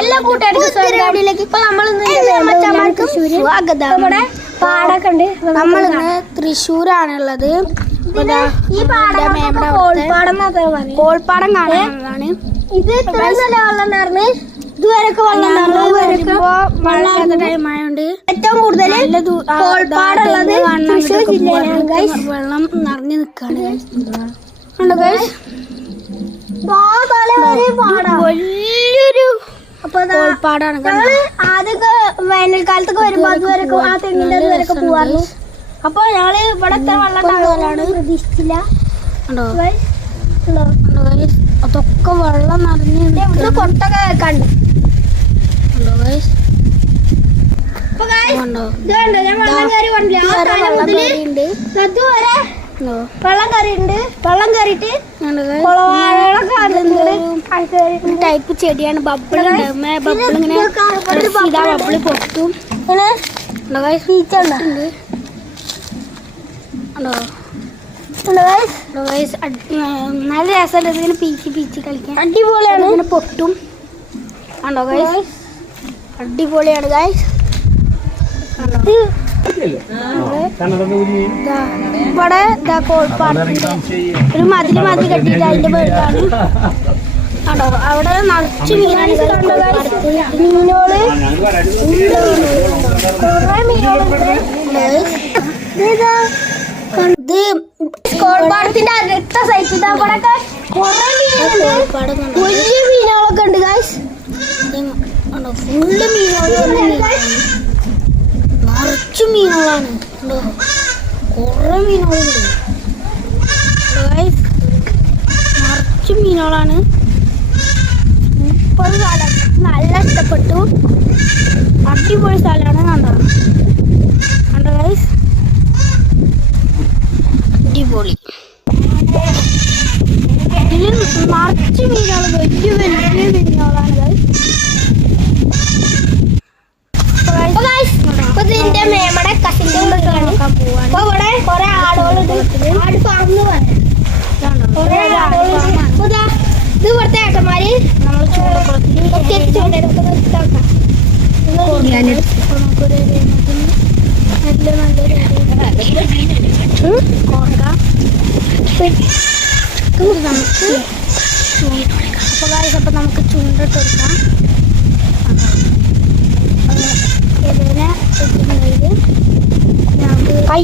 എല്ലാ കൂട്ടുകാർക്കും സ്വാഗതം. നമ്മുടെ പാടൊക്കെ ഉണ്ട്. നമ്മളിന്ന് തൃശ്ശൂരാണുള്ളത്. ഈ അവിടുത്തെ കോൾപ്പാടം കോൾപ്പാടം കാണാനുള്ളതാണ് ഇത് ഇത്ര നല്ല വെള്ളം ഉണ്ടായിരുന്നു. ഇതുവരെയൊക്കെ വെള്ളം ടൈമായോണ്ട് ഏറ്റവും കൂടുതൽ കോൾപ്പാടുള്ളത് തൃശ്ശൂർ ജില്ലയിലാണ് വെള്ളം നിറഞ്ഞു guys? വലിയൊരു? ഞങ്ങൾ ആദ്യമൊക്കെ വേനൽക്കാലത്തൊക്കെ വരുമ്പോ അതുവരെ ആ തെങ്ങിന്റെ അതുവരെയൊക്കെ പോവാറുന്നു അപ്പൊ ഞങ്ങൾ ഇവിടെ എത്ര വെള്ളം ഉണ്ടാവുമല്ലാണ് പ്രതീക്ഷിച്ചില്ല? അതൊക്കെ വെള്ളം നിറഞ്ഞു കൊട്ടൊക്കെ കണ്ടു. ഞാൻ വെള്ളം കയറി കൊണ്ടില്ല? അതുവരെ? വെള്ളം കയറിയിട്ടുണ്ട്. വെള്ളം കയറിയിട്ട് ടൈപ്പ് ചെടിയാണ് ബബിൾ ബബിൾ ഇങ്ങനെ ബബിൾ പൊട്ടും. നല്ല രസമല്ലേ ഇതിങ്ങനെ പീച്ചി പീച്ചി കളിക്കാൻ. അടിപൊളിയാണ്. ഇങ്ങനെ പൊട്ടും. കണ്ടോ ഗൈസ് അടിപൊളിയാണ് ഗൈസ് ഇവിടെ ഇതാ കോൾപ്പാടത്തിന്റെ ഒരു മതിൽ മതി കെട്ടിയിട്ട് അതിന്റെ പേരിലാണ് കണ്ടോ അവിടെ നിറച്ച് മീനാണ് മീനുകൾ കുറെ മീനുകളുണ്ട്. ഇത് കോൾപ്പാടത്തിന്റെ അടുത്ത സൈറ്റ് ഇതാ ഇവിടെ കുറെ മീനുകളുണ്ട്. വലിയ മീനുകളൊക്കെ ഉണ്ട് ഗായ്സ് ഫുള്ള് മീനുകളാണ് നിറച്ച് മീനുകളാണ് കണ്ടോ കുറെ മീനുകളുണ്ട്. ഗൈസ് മീനുകളാണ്. സൂപ്പർ സ്ഥലം നല്ല ഇഷ്ടപ്പെട്ടു. അടിപൊളി സ്ഥലമാണ് കണ്ടോ? കണ്ടോ ഗൈസ് അടിപൊളി. ഇതിൽ മറച്ച് മീനുകൾ വലിയ വലിയ മീനുകളാണ് ഗൈസ് അപ്പൊ ഇവിടെ കുറെ ആടുകളുണ്ട് ആട് പറന്ന് പറയാം കുറെ ആടുകളുണ്ട് അപ്പൊ ഇത് ഇവിടുത്തെ ഏട്ടന്മാര് നമ്മൾ ചൂടക്കുളത്തിൽ ചൂണ്ടയിലൊക്കെ നിർത്താക്കാം നല്ല നല്ലൊരു കോർക്കാം അപ്പോൾ നമുക്ക് ചൂണ്ടിട്ട് കൊടുക്കാം.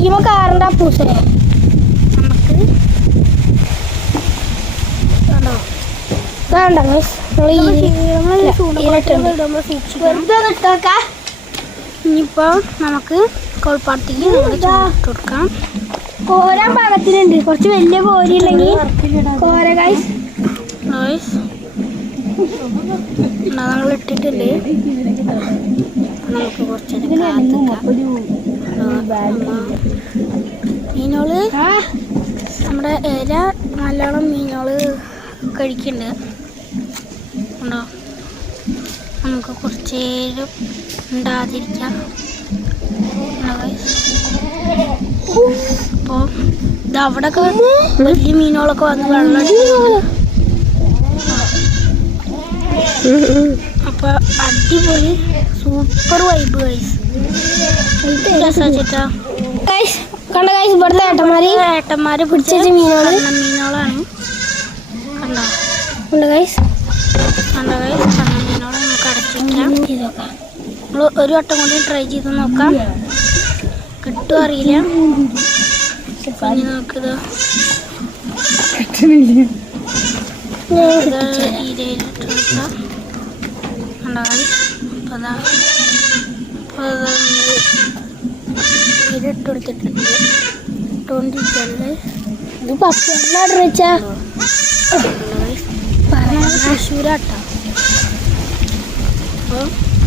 കയ്യുമ്പോ കാറിന്റെ അപ്പൂസേ നമുക്ക് വേണ്ട? മിസ് ഇനിയിപ്പോ നമുക്ക് കോൾപ്പാടത്തേക്ക് കൊടുക്കാം. കോരാൻ പാകത്തിനുണ്ട് കുറച്ച് വലിയ കോരി ഉണ്ടെങ്കിൽ കോര ഗൈസ് ഗൈസ് നമ്മൾ ഇട്ടിട്ടുണ്ട് നമുക്ക് കുറച്ചേരം കാത്തിക്കാം. മീനുകൾ നമ്മുടെ ഇല നല്ലോണം മീനോൾ കഴിക്കുന്നുണ്ട് ഉണ്ടോ? നമുക്ക് കുറച്ച് നേരം ഉണ്ടാതിരിക്കാം അപ്പോൾ ഇത് അവിടെയൊക്കെ വലിയ മീനുകളൊക്കെ വന്ന് വെള്ളം അപ്പൊ അടിപൊളി ഗൈസ് കണ്ട ഗൈസ് ഇവിടുത്തെ ഏട്ടന്മാര്? ഏട്ടന്മാര് പിടിച്ച പിടിച്ച മീനുകൾ കണ്ണൻ മീനുകളാണ് കണ്ടോ? ഉണ്ട് ഗൈസ് കണ്ടോ ഗൈസ് കണ്ണ മീനുകളെ നമുക്ക് അടച്ചിരിക്കാം നമ്മൾ ഒരു വട്ടം കൂടി ട്രൈ ചെയ്ത് നോക്കാം. കിട്ടുമോ അറിയില്ല. നമുക്കിത് ഇത് ഇരയിലിട്ട് നോക്കാം. കണ്ടോ ഗൈസ് അപ്പോൾ അതാ കൊടുത്തിട്ടുണ്ട്. ഇട്ടുകൊണ്ടിരിക്കുന്നത് ഇത് പപ്പടം ഓർഡർ വെച്ചാ തൃശ്ശൂരാട്ടോ. അപ്പോൾ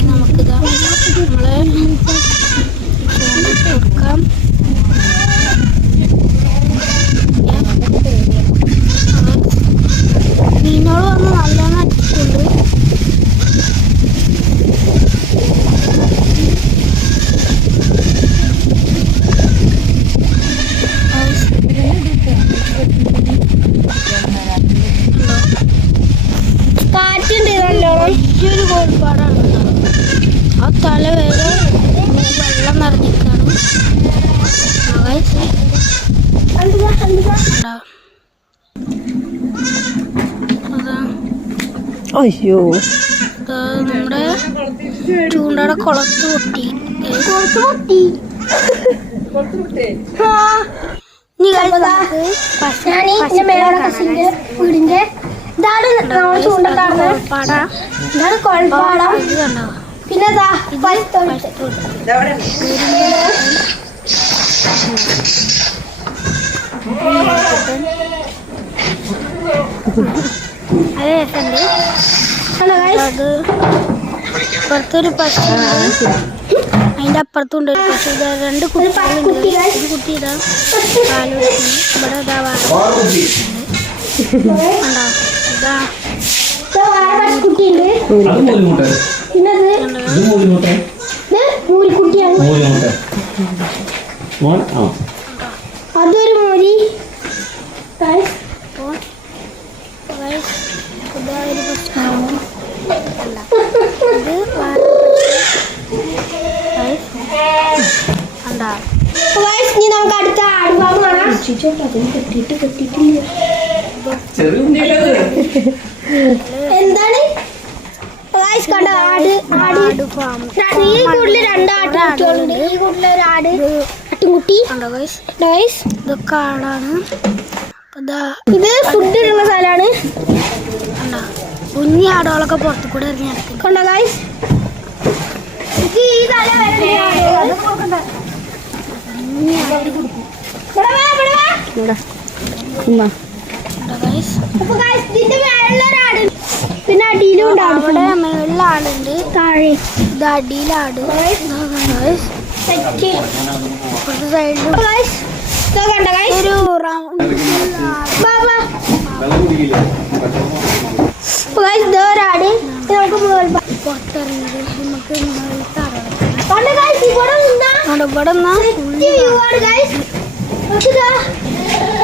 നമുക്കിതാ നമ്മളെ കൊടുക്കാം മീനുകൾ വന്ന് നല്ലോണം അടിച്ചിട്ടുണ്ട് കാറ്റുണ്ട് നല്ലോ ഒരുപാടാണ് ആ തല വരെ വെള്ളം ഉണ്ടാ അയ്യോ. നമ്മുടെ ചൂണ്ടയുടെ കുളത്ത് പൊട്ടി. ഏ, പൊട്ടി. വീടിന്റെ ഇതാണ് പിന്നെ ഇതാ അത് അത് പുറത്തൊരു പശു അതിന്റെ അപ്പുറത്തുണ്ട് ഒരു പശു. രണ്ട് കുട്ടികളുണ്ട്. ഒരു കുട്ടി ഇതാ കുടിക്കുന്നു ഇവിടെ ഇതാ വാഴ കണ്ടോ? അതൊരു മോരി ഇനി നമുക്ക് അടുത്ത കെട്ടിട്ടില്ല ചെറിയ ഉണ്ണിയല്ലേ എന്താണ്? ആട് ആട് ആട്. ഈ കൂടുതൽ രണ്ട് ആട്ടുകുട്ടികളുണ്ട് ഈ കൂടുതൽ ഒരു ആട് ആട്ടുംകുട്ടി ഇതൊക്കെ ആടാണ്. ഇതാ ഫുഡ് ഇടുന്ന സ്ഥലമാണ്. കണ്ടോ? കുഞ്ഞി ആടുകളൊക്കെ പുറത്തു കൂടെ ഇറങ്ങി നടക്കുന്നു. കണ്ട ഗൈസ് ഇത് ഈ തല. ഇവിടെ വാ, ഇവിടെ വാ. ഉമ്മ കണ്ടോ ഗൈസ് അപ്പൊ ഇതിന്റെ മേളിൽ ഒരാട് പിന്നെ അടിയിലും ഉണ്ടാവും അവിടെ മേളിൽ ആടുണ്ട്. താഴെ. ഇത് അടിയിലാട്. ഒരു ഒരാട് നമുക്ക് വാ. നമുക്ക് ഇവിടെ നിന്നാ? ഇവിടെ നിന്നാ ഈ view ആണ് guys. പക്ഷെ ഇതാ,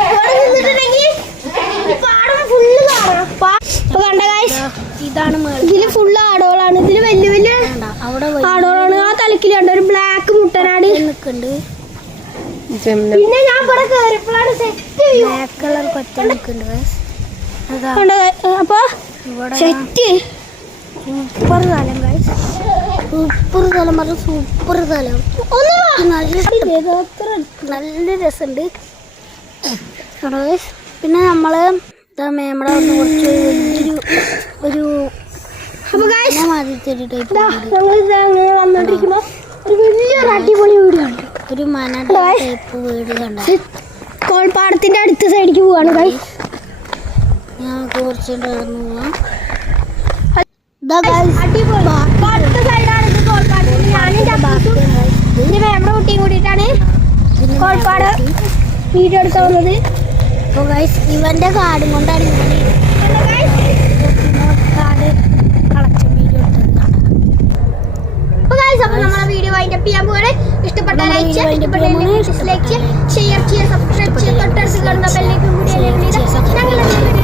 ഇവിടെ നിന്നിട്ടുണ്ടെങ്കി ഈ പാടം full കാണാം. പാ- ഇപ്പൊ കണ്ട guys, ഇതാണ് ഇതിൽ ഫുൾ ആടോളാണ്. ഇതിൽ വലിയ വലിയ കണ്ടോ അവിടെ ആടുകളാണ് ആ തലക്കിൽ കണ്ട ഒരു ബ്ലാക്ക് മുട്ടനാട്. നിൽക്കുന്നുണ്ട്. പിന്നെ ഞാൻ ഇവിടെ കയറിയപ്പോഴാണ് സെറ്റ് വ്യൂ ബ്ലാക്ക് കളർ കൊറ്റ നിൽക്കുന്നുണ്ട്. അപ്പൊ സെറ്റ് സൂപ്പർ സ്ഥലം സൂപ്പർ സ്ഥലം പറഞ്ഞ സൂപ്പർ സ്ഥലം ഒന്ന് വാ. നല്ല നല്ല രസമുണ്ട് പിന്നെ നമ്മൾ ഒന്ന് കുറച്ച് ഒരു ടൈപ്പ് ഇങ്ങനെ വന്നോണ്ടിരിക്കുമ്പോ ഒരു വലിയൊരു അടിപൊളി വീട് കണ്ടു. ഒരു മന Guys. ടൈപ്പ് വീട് കണ്ട. കോൾപ്പാടത്തിന്റെ അടുത്ത സൈഡിലേക്ക് പോവാണ് ഗൈസ് ഞങ്ങൾക്ക് കുറച്ച് നടന്നു പോവാം. കുട്ടിയും കൂടിയിട്ടാണ് കോൾപ്പാട് വീഡിയോ എടുക്കാൻ വന്നത്. ഇവന്റെ കാടും കൊണ്ടാണ് ഇവന് വീഡിയോ ചെയ്യാൻ ഇഷ്ടപ്പെട്ട ലൈക്ക് ചെയ്യാം ഇഷ്ടപ്പെട്ട ഡിസ്ലൈക്ക് ചെയ്യാം ഷെയർ ചെയ്യുക സബ്സ്ക്രൈബ് ചെയ്യുക തൊട്ടടുത്ത് കാണുന്ന കൂടി